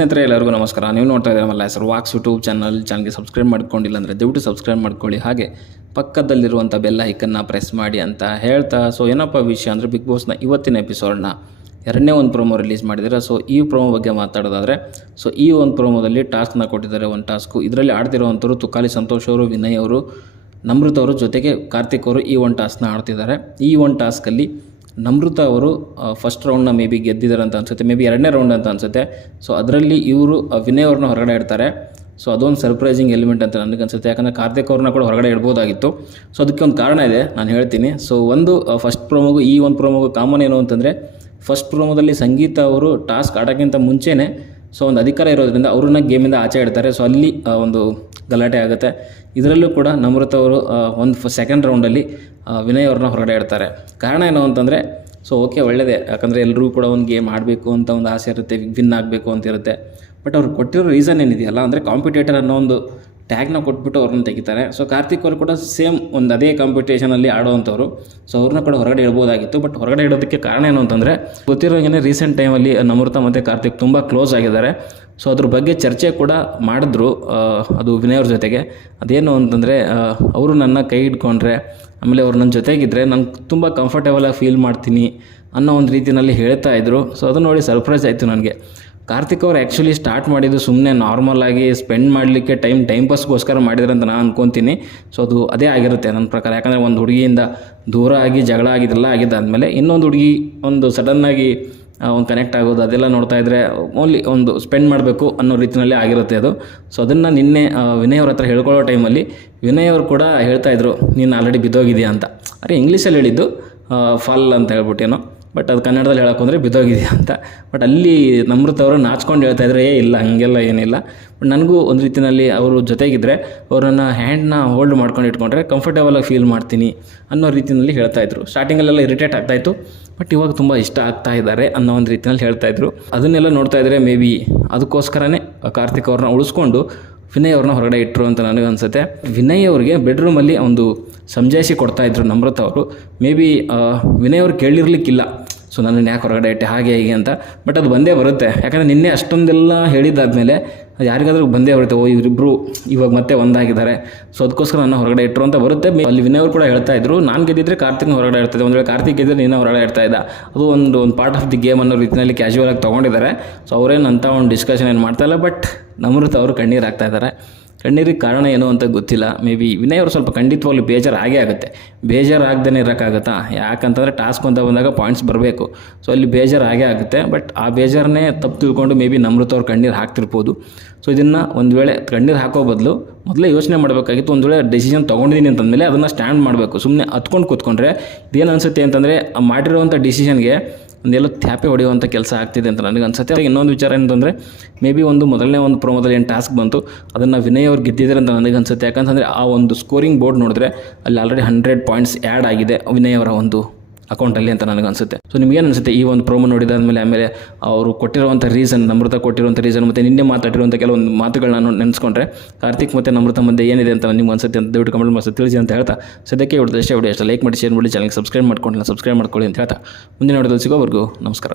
ಸ್ನೇಹಿತರೆ, ಎಲ್ಲರಿಗೂ ನಮಸ್ಕಾರ. ನೀವು ನೋಡ್ತಾ ಇದ್ದೀರ ಮಲ್ಲ ಹೆಸರು ವಾಕ್ಸ್ ಯೂಟ್ಯೂಬ್ ಚಾನಲ್. ಚಾನಲ್ಗೆ ಸಬ್ಸ್ಕ್ರೈಬ್ ಮಾಡ್ಕೊಂಡಿಲ್ಲ ಅಂದರೆ ದಯವಿಟ್ಟು ಸಬ್ಸ್ಕ್ರೈಬ್ ಮಾಡ್ಕೊಳ್ಳಿ. ಹಾಗೆ ಪಕ್ಕದಲ್ಲಿರುವಂಥ ಬೆಲ್ಲ ಐಕನ್ನ ಪ್ರೆಸ್ ಮಾಡಿ ಅಂತ ಹೇಳ್ತಾ. ಸೊ ಏನಪ್ಪ ವಿಷಯ ಅಂದರೆ ಬಿಗ್ ಬಾಸ್ನ ಇವತ್ತಿನ ಎಪಿಸೋಡ್ನ ಎರಡನೇ ಒಂದು ಪ್ರೋಮೋ ರಿಲೀಸ್ ಮಾಡಿದ್ದಾರೆ. ಸೊ ಈ ಪ್ರೋಮೋ ಬಗ್ಗೆ ಮಾತಾಡೋದಾದರೆ ಸೊ ಈ ಒಂದು ಪ್ರೋಮೋದಲ್ಲಿ ಟಾಸ್ಕ್ನ ಕೊಟ್ಟಿದ್ದಾರೆ ಒಂದು ಟಾಸ್ಕು ಇದರಲ್ಲಿ ಆಡ್ತಿರೋವಂಥವ್ರು ತುಕಾಲಿ ಸಂತೋಷ್ ಅವರು, ವಿನಯ್ ಅವರು ನಮೃತ ಅವರು ಜೊತೆಗೆ ಕಾರ್ತಿಕ್ ಅವರು ಈ ಒಂದು ಟಾಸ್ಕ್ನ ಆಡ್ತಿದ್ದಾರೆ. ಈ ಒಂದು ಟಾಸ್ಕಲ್ಲಿ ನಮೃತ ಅವರು ಫಸ್ಟ್ ರೌಂಡ್ನ ಮೇ ಬಿ ಗೆದ್ದಿದ್ದಾರೆ ಅಂತ ಅನ್ಸುತ್ತೆ ಮೇ ಬಿ ಎರಡನೇ ರೌಂಡ್ ಅಂತ ಅನ್ಸುತ್ತೆ. ಸೊ ಅದರಲ್ಲಿ ಇವರು ವಿನಯ್ ಅವ್ರನ್ನ ಹೊರಗಡೆ ಇಡ್ತಾರೆ. ಸೊ ಅದೊಂದು ಸರ್ಪ್ರೈಸಿಂಗ್ ಎಲಿಮೆಂಟ್ ಅಂತ ನನಗೆ ಅನ್ಸುತ್ತೆ. ಯಾಕಂದರೆ ಕಾರ್ತಿಕ್ ಅವ್ರನ್ನ ಕೂಡ ಹೊರಗಡೆ ಇಡ್ಬೋದಾಗಿತ್ತು. ಸೊ ಅದಕ್ಕೆ ಒಂದು ಕಾರಣ ಇದೆ, ನಾನು ಹೇಳ್ತೀನಿ. ಸೊ ಒಂದು ಫಸ್ಟ್ ಪ್ರೊಮೋಗೂ ಈ ಒಂದು ಪ್ರೊಮೋಗೂ ಕಾಮನ್ ಏನು ಅಂತಂದರೆ ಫಸ್ಟ್ ಪ್ರೊಮೋದಲ್ಲಿ ಸಂಗೀತ ಅವರು ಟಾಸ್ಕ್ ಆಡೋಕ್ಕಿಂತ ಮುಂಚೆನೇ ಸೊ ಒಂದು ಅಧಿಕಾರ ಇರೋದ್ರಿಂದ ಅವ್ರನ್ನ ಗೇಮಿಂದ ಆಚೆ ಇಡ್ತಾರೆ. ಸೊ ಅಲ್ಲಿ ಒಂದು ಗಲಾಟೆ ಆಗುತ್ತೆ. ಇದರಲ್ಲೂ ಕೂಡ ನಮೃತ ಅವರು ಒಂದು ಸೆಕೆಂಡ್ ರೌಂಡಲ್ಲಿ ವಿನಯ್ ಅವ್ರನ್ನ ಹೊರಗಡೆ ಇಡ್ತಾರೆ. ಕಾರಣ ಏನು ಅಂತಂದರೆ ಸೊ ಓಕೆ ಒಳ್ಳೆಯದೇ ಯಾಕಂದರೆ ಎಲ್ಲರೂ ಕೂಡ ಒಂದು ಗೇಮ್ ಆಡಬೇಕು ಅಂತ ಒಂದು ಆಸೆ ಇರುತ್ತೆ, ವಿನ್ ಆಗಬೇಕು ಅಂತ ಇರುತ್ತೆ. ಬಟ್ ಅವ್ರು ಕೊಟ್ಟಿರೋ ರೀಸನ್ ಏನಿದೆಯಲ್ಲ, ಅಂದರೆ ಕಾಂಪಿಟೇಟರ್ ಅನ್ನೋ ಒಂದು ಟ್ಯಾಗ್ನ ಕೊಟ್ಬಿಟ್ಟು ಅವ್ರನ್ನ ತೆಗಿತಾರೆ. ಸೊ ಕಾರ್ತಿಕ್ ಅವರು ಕೂಡ ಸೇಮ್ ಒಂದು ಅದೇ ಕಾಂಪಿಟೇಷನಲ್ಲಿ ಆಡುವಂಥವ್ರು ಸೊ ಅವ್ರನ್ನ ಕೂಡ ಹೊರಗಡೆ ಇಡ್ಬೋದಾಗಿತ್ತು. ಬಟ್ ಹೊರಗಡೆ ಇಡೋದಕ್ಕೆ ಕಾರಣ ಏನು ಅಂತಂದರೆ ಗೊತ್ತಿರೋಂಗೆ ರೀಸೆಂಟ್ ಟೈಮಲ್ಲಿ ನಮೃತ ಮತ್ತು ಕಾರ್ತಿಕ್ ತುಂಬ ಕ್ಲೋಸ್ ಆಗಿದ್ದಾರೆ. ಸೊ ಅದ್ರ ಬಗ್ಗೆ ಚರ್ಚೆ ಕೂಡ ಮಾಡಿದ್ರು ಅದು ವಿನಯ್ ಅವ್ರ ಜೊತೆಗೆ. ಅದೇನು ಅಂತಂದರೆ ಅವರು ನನ್ನ ಕೈ ಹಿಡ್ಕೊಂಡ್ರೆ, ಆಮೇಲೆ ಅವ್ರು ನನ್ನ ಜೊತೆಗಿದ್ದರೆ ನಂಗೆ ತುಂಬ ಕಂಫರ್ಟೇಬಲಾಗಿ ಫೀಲ್ ಮಾಡ್ತೀನಿ ಅನ್ನೋ ಒಂದು ರೀತಿಯಲ್ಲಿ ಹೇಳ್ತಾ ಇದ್ರು. ಸೊ ಅದನ್ನು ನೋಡಿ ಸರ್ಪ್ರೈಸ್ ಆಯಿತು ನನಗೆ. ಕಾರ್ತಿಕ್ ಅವ್ರು ಆ್ಯಕ್ಚುಲಿ ಸ್ಟಾರ್ಟ್ ಮಾಡಿದ್ದು ಸುಮ್ಮನೆ ನಾರ್ಮಲ್ ಆಗಿ ಸ್ಪೆಂಡ್ ಮಾಡಲಿಕ್ಕೆ ಟೈಮ್ ಟೈಮ್ ಪಾಸ್ಗೋಸ್ಕರ ಮಾಡಿದ್ರೆ ಅಂತ ನಾನು ಅನ್ಕೊತೀನಿ. ಸೊ ಅದು ಅದೇ ಆಗಿರುತ್ತೆ ನನ್ನ ಪ್ರಕಾರ. ಯಾಕಂದರೆ ಒಂದು ಹುಡುಗಿಯಿಂದ ದೂರ ಆಗಿ ಜಗಳ ಆಗಿದ್ದೆಲ್ಲ ಆಗಿದ್ದಾದಮೇಲೆ ಇನ್ನೊಂದು ಹುಡುಗಿ ಒಂದು ಸಡನ್ನಾಗಿ ಒಂದು ಕನೆಕ್ಟ್ ಆಗೋದು, ಅದೆಲ್ಲ ನೋಡ್ತಾ ಇದ್ದರೆ ಓನ್ಲಿ ಒಂದು ಸ್ಪೆಂಡ್ ಮಾಡಬೇಕು ಅನ್ನೋ ರೀತಿಯಲ್ಲಿ ಆಗಿರುತ್ತೆ ಅದು. ಸೊ ಅದನ್ನು ನಿನ್ನೆ ವಿನಯ್ ಅವ್ರ ಹತ್ರ ಹೇಳ್ಕೊಳ್ಳೋ ಟೈಮಲ್ಲಿ ವಿನಯ್ ಅವರು ಕೂಡ ಹೇಳ್ತಾ ಇದ್ರು, ನೀನು ಆಲ್ರೆಡಿ ಬಿದ್ದೋಗಿದೆಯಾ ಅಂತ. ಅರೆ ಇಂಗ್ಲೀಷಲ್ಲಿ ಹೇಳಿದ್ದು ಫಾಲ್ ಅಂತ ಹೇಳ್ಬಿಟ್ಟೇನೋ ಬಟ್ ಅದು ಕನ್ನಡದಲ್ಲಿ ಹೇಳೋಕೆ ಹೋದರೆ ಬಿದ್ದೋಗಿದೆಯಾ ಅಂತ. ಬಟ್ ಅಲ್ಲಿ ನಮೃತ ಅವರು ನಾಚ್ಕೊಂಡು ಹೇಳ್ತಾ ಇದ್ರೆ, ಏ, ಇಲ್ಲ, ಹಂಗೆಲ್ಲ ಏನಿಲ್ಲ. ಬಟ್ ನನಗೂ ಒಂದು ರೀತಿಯಲ್ಲಿ ಅವರು ಜೊತೆಗಿದ್ದರೆ ಅವರನ್ನು ಹ್ಯಾಂಡ್ನ ಹೋಲ್ಡ್ ಮಾಡ್ಕೊಂಡು ಇಟ್ಕೊಂಡ್ರೆ ಕಂಫರ್ಟೇಬಲಾಗಿ ಫೀಲ್ ಮಾಡ್ತೀನಿ ಅನ್ನೋ ರೀತಿಯಲ್ಲಿ ಹೇಳ್ತಾ ಇದ್ರು. ಸ್ಟಾರ್ಟಿಂಗಲ್ಲೆಲ್ಲ ಇರಿಟೇಟ್ ಆಗ್ತಾಯಿತ್ತು ಬಟ್ ಇವಾಗ ತುಂಬ ಇಷ್ಟ ಆಗ್ತಾ ಇದ್ದಾರೆ ಅನ್ನೋ ಒಂದು ರೀತಿಯಲ್ಲಿ ಹೇಳ್ತಾಯಿದ್ರು ಅದನ್ನೆಲ್ಲ ನೋಡ್ತಾ ಇದ್ದರೆ ಮೇ ಬಿ ಅದಕ್ಕೋಸ್ಕರನೇ ಕಾರ್ತಿಕ್ ಅವ್ರನ್ನ ಉಳಿಸ್ಕೊಂಡು ವಿನಯ್ ಅವ್ರನ್ನ ಹೊರಗಡೆ ಇಟ್ಟರು ಅಂತ ನನಗೆ ಅನಿಸುತ್ತೆ. ವಿನಯ್ ಅವ್ರಿಗೆ ಬೆಡ್ರೂಮಲ್ಲಿ ಒಂದು ಸಂಜಾಯಿಸಿ ಕೊಡ್ತಾ ಇದ್ರು ನಮ್ರತ ಅವರು. ಮೇ ಬಿ ವಿನಯ್ ಅವ್ರು ಕೇಳಿರ್ಲಿಕ್ಕಿಲ್ಲ. ಸೊ ನನ್ನನ್ನು ಯಾಕೆ ಹೊರಗಡೆ ಇಟ್ಟೆ? ಹಾಗೆ, ಹೀಗೆ ಅಂತ. ಬಟ್ ಅದು ಬಂದೇ ಬರುತ್ತೆ. ಯಾಕಂದರೆ ನಿನ್ನೆ ಅಷ್ಟೊಂದೆಲ್ಲ ಹೇಳಿದ್ದಾದಮೇಲೆ ಯಾರಿಗಾದ್ರೂ ಬಂದೇ ಬರುತ್ತೆ. ಓ ಇವರಿಬ್ಬರು ಇವಾಗ ಮತ್ತೆ ಒಂದಾಗಿದ್ದಾರೆ. ಸೊ ಅದಕ್ಕೋಸ್ಕರ ನನ್ನ ಹೊರಗಡೆ ಇಟ್ಟರು ಅಂತ ಬರುತ್ತೆ. ಅಲ್ಲಿ ವಿನಯ್ ಅವರು ಕೂಡ ಹೇಳ್ತಾ ಇದ್ರು. ನಾನು ಗೆದ್ದಿದ್ರೆ ಕಾರ್ತಿಕ್ನ ಹೊರಗಡೆ ಇರ್ತದೆ ಒಂದು ವೇಳೆ ಕಾರ್ತಿಕ್ ಗೆದ್ದರೆ ನೀನು ಹೊರಗಡೆ ಇರ್ತಾ ಇದ್ದ. ಅದು ಒಂದು ಒಂದು ಪಾರ್ಟ್ ಆಫ್ ದಿ ಗೇಮ್ ಅನ್ನೋ ರೀತಿಯಲ್ಲಿ ಕ್ಯಾಶುವಲ್ ಆಗಿ ತೊಗೊಂಡಿದ್ದಾರೆ. ಸೊ ಅವರೇನು ಅಂತ ಒಂದು ಡಿಸ್ಕಷನ್ ಏನು ಮಾಡ್ತಾಯಿಲ್ಲ ಬಟ್ ನಮೃತ ಅವರು ಕಣ್ಣೀರು ಹಾಕ್ತಾ ಇದ್ದಾರೆ. ಕಣ್ಣೀರಿಗೆ ಕಾರಣ ಏನು ಅಂತ ಗೊತ್ತಿಲ್ಲ. ಮೇ ಬಿ ವಿನಯ್ ಅವರು ಸ್ವಲ್ಪ ಖಂಡಿತವಾಗ್ಲೂ ಬೇಜಾರು ಆಗೇ ಆಗುತ್ತೆ. ಬೇಜಾರು ಆಗದೇ ಇರೋಕ್ಕಾಗತ್ತಾ? ಯಾಕಂತಂದರೆ ಟಾಸ್ಕ್ ಅಂತ ಬಂದಾಗ ಪಾಯಿಂಟ್ಸ್ ಬರಬೇಕು. ಸೊ ಅಲ್ಲಿ ಬೇಜಾರು ಆಗೇ ಆಗುತ್ತೆ. ಬಟ್ ಆ ಬೇಜಾರನ್ನೇ ತಪ್ಪು ತಿಳ್ಕೊಂಡು ಮೇ ಬಿ ನಮೃತ ಅವ್ರು ಕಣ್ಣೀರು ಹಾಕ್ತಿರ್ಬೋದು. ಸೊ ಇದನ್ನು ಒಂದು ವೇಳೆ ಕಣ್ಣೀರು ಹಾಕೋ ಬದಲು ಮೊದಲೇ ಯೋಚನೆ ಮಾಡಬೇಕಾಗಿತ್ತು. ಒಂದು ವೇಳೆ ಡಿಸಿಷನ್ ತೊಗೊಂಡಿದ್ದೀನಿ ಅಂತಂದಮೇಲೆ ಅದನ್ನು ಸ್ಟ್ಯಾಂಡ್ ಮಾಡಬೇಕು. ಸುಮ್ಮನೆ ಹತ್ಕೊಂಡು ಕೂತ್ಕೊಂಡ್ರೆ ಇದೇನು ಅನಿಸುತ್ತೆ ಅಂತಂದರೆ ಮಾಡಿರೋವಂಥ ಡಿಸಿಷನ್ಗೆ ಒಂದೆಲ್ಲೋ ತ್ಯಾಪೆ ಹೊಡೆಯುವಂಥ ಕೆಲಸ ಆಗ್ತಿದೆ ಅಂತ ನನಗೆ ಅನ್ಸುತ್ತೆ. ಇನ್ನೊಂದು ವಿಚಾರ ಏನಂತಂದರೆ ಮೇ ಬಿ ಒಂದು ಮೊದಲನೇ ಒಂದು ಪ್ರೋಮೋದಲ್ಲಿ ಏನು ಟಾಸ್ಕ್ ಬಂತು, ಅದನ್ನು ವಿನಯ್ ಅವ್ರು ಗೆದ್ದಿದ್ದಾರೆ ಅಂತ ನನಗೆ ಅನ್ಸುತ್ತೆ. ಯಾಕಂತಂದರೆ, ಆ ಒಂದು ಸ್ಕೋರಿಂಗ್ ಬೋರ್ಡ್ ನೋಡಿದ್ರೆ ಅಲ್ಲಿ ಆಲ್ರೆಡಿ ಹಂಡ್ರೆಡ್ ಪಾಯಿಂಟ್ಸ್ ಆ್ಯಡ್ ಆಗಿದೆ ವಿನಯ್ ಅವರ ಒಂದು ಅಕೌಂಟಲ್ಲಿ ಅಂತ ನನಗೆ ಅನಿಸುತ್ತೆ ಸೊ ನಿಮ್ಗೇನು ಅನಿಸುತ್ತೆ ಈ ಒಂದು ಪ್ರೋಮೋ ನೋಡಿದಾದ್ಮೇಲೆ ಆಮೇಲೆ ಅವರು ಕೊಟ್ಟಿರುವಂಥ ರೀಸನ್ ನಮೃತ ಕೊಟ್ಟಿರುವಂಥ ರೀಸನ್ ಮತ್ತು ನಿನ್ನೆ ಮಾತಾಡಿರುವಂಥ ಕೆಲವೊಂದು ಮಾತುಗಳನ್ನ ನೆನೆಸ್ಕೊಂಡ್ರೆ, ಕಾರ್ತಿಕ್ ಮತ್ತು ನಮೃತ ಮುಂದೆ ಏನಿದೆ ಅಂತ ನಿಮ್ಗೆ ಅನಿಸುತ್ತೆ ಅಂತ ದಯವಿಟ್ಟು ಕಮೆಂಟ್ ಮಾಡಿ ತಿಳಿಸಿ ಅಂತ ಹೇಳ್ತಾ, ಸದ್ಯಕ್ಕೆ ಇವ್ರದ್ದು ಅಷ್ಟೇ ವಿಡಿಯೋ ಅಷ್ಟೇ ಲೈಕ್ ಮಾಡಿ ಶೇರ್ ಮಾಡಿ ಚಾನಲ್ಗೆ ಸಬ್ಸ್ಕ್ರೈಬ್ ಸಬ್ಸ್ಕ್ರೈಬ್ ಮಾಡ್ಕೊಳ್ಳಿ ಅಂತ ಹೇಳ್ತಾ, ಮುಂದಿನ ವಿಡಿಯೋದಲ್ಲಿ ಸಿಗೋವರೆಗೂ ನಮಸ್ಕಾರ.